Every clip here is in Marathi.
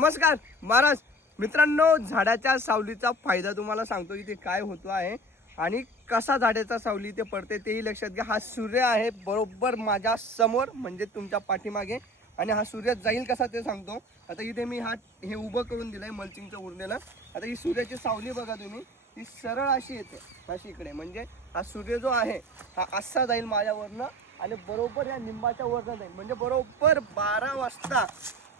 नमस्कार महाराज मित्रांनो, झाडाच्या सावलीचा फायदा तुम्हाला सांगतो की ते काय होतो आहे आणि कसा झाडाचा सावली ते पडते तेही लक्षात घ्या। हा सूर्य आहे बरोबर माझ्या समोर म्हणजे तुमच्या पाठीमागे आणि हा सूर्य जाईल कसा ते सांगतो। आता इथे मी हे उभं करून दिलंय मल्चिंगचं उरलेलं। आता ही सूर्याची सावली बघा तुम्ही, ती सरळ अशी येते अशी इकडे, म्हणजे हा सूर्य जो आहे हा असा जाईल माझ्यावरनं आणि बरोबर या लिंबाच्या वरनं जाईल, म्हणजे बरोबर 12 वाजता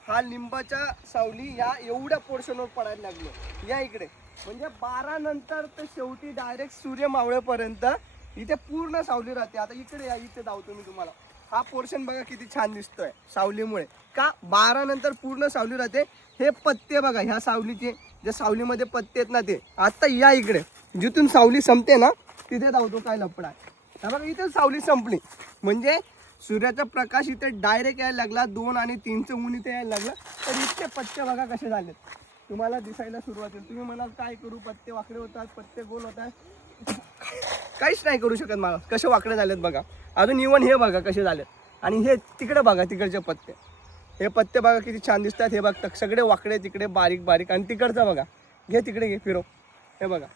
हा लिंबाच्या सावली या एवढ्या पोर्शनवर पडायला लागलो या इकडे। म्हणजे 12 नंतर तर शेवटी डायरेक्ट सूर्य मावळेपर्यंत इथे पूर्ण सावली राहते। आता इकडे या, इथे धावतो मी तुम्हाला। हा पोर्शन बघा किती छान दिसतोय सावलीमुळे, का 12 नंतर पूर्ण सावली राहते। हे पत्ते बघा ह्या सावलीचे, जे सावलीमध्ये पत्ते आहेत ना ते आता या इकडे जिथून सावली संपते ना तिथे धावतो। काय लपडा आहे बघा, इथे सावली संपली म्हणजे सूर्याचा प्रकाश इथे डायरेक्ट यायला लागला, 2 आणि 3चं ऊन इथे यायला लागलं, तर इतके पत्ते बघा कसे झालेत तुम्हाला दिसायला सुरुवात होईल। तुम्ही म्हणाल काय करू, पत्ते वाकडे होतात, पत्ते गोल होतात, काहीच नाही करू शकत मला। कसे वाकडे झालेत बघा, अजून इवन हे बघा कसे झालेत, आणि हे तिकडे बघा तिकडचे पत्ते, हे पत्ते बघा किती छान दिसतात। हे बघ सगळे वाकडे तिकडे बारीक बारीक, आणि तिकडचं बघा, घे तिकडे घे फिरव, हे बघा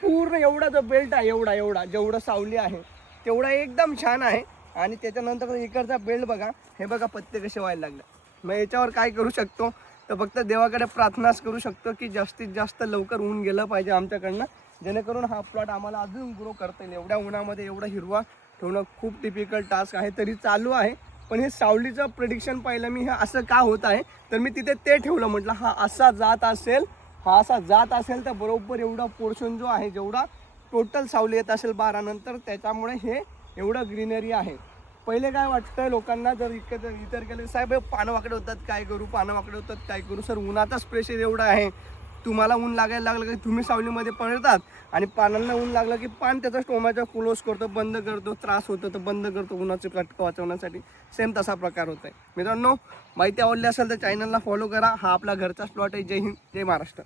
पूर्ण एवढा जो बेल्ट आहे एवढा एवढा जेवढं सावली आहे तेवढा एकदम छान आहे। आणि त्याच्यानंतर इकडचा बेल्ट बघा, हे बघा पत्ते कसे व्हायला लागले। मग याच्यावर काय करू शकतो तर फक्त देवाकडे प्रार्थनाच करू शकतो की जास्तीत जास्त लवकर ऊन गेलं पाहिजे आमच्याकडनं, जेणेकरून हा प्लॉट आम्हाला अजून ग्रो करता येईल। एवढ्या उन्हामध्ये एवढा हिरवा ठेवणं खूप टिपिकल टास्क आहे, तरी चालू आहे। पण हे सावलीचं प्रेडिक्शन पाहिलं मी, हे असं का होत आहे तर मी तिथे ते ठेवलं, म्हटलं हा असा जात असेल, हा असा जात असेल तर बरोबर एवढा पोर्शन जो आहे जेवढा टोटल सावली येत असेल 12 नंतर, त्याच्यामुळे हे एवढं ग्रीनरी आहे। पहिले काय वाटतं लोकांना, जर इतर केलं साहेब पानं वाकडे होतात काय करू, पानं वाकडे होतात काय करू। सर उन्हाचाच प्रेशर एवढं आहे, तुम्हाला ऊन लागायला लागलं की तुम्ही सावलीमध्ये पडतात, आणि पानांना ऊन लागलं की पान त्याचा स्टोमाचा क्लोज करतो, बंद करतो, त्रास होतो तर बंद करतो उन्हाचे कटका वाचवण्यासाठी। सेम तसा प्रकार होत आहे। मित्रांनो माहिती आवडली असेल तर चॅनलला फॉलो करा। हा आपला घरचाच प्लॉट आहे। जय हिंद, जय महाराष्ट्र।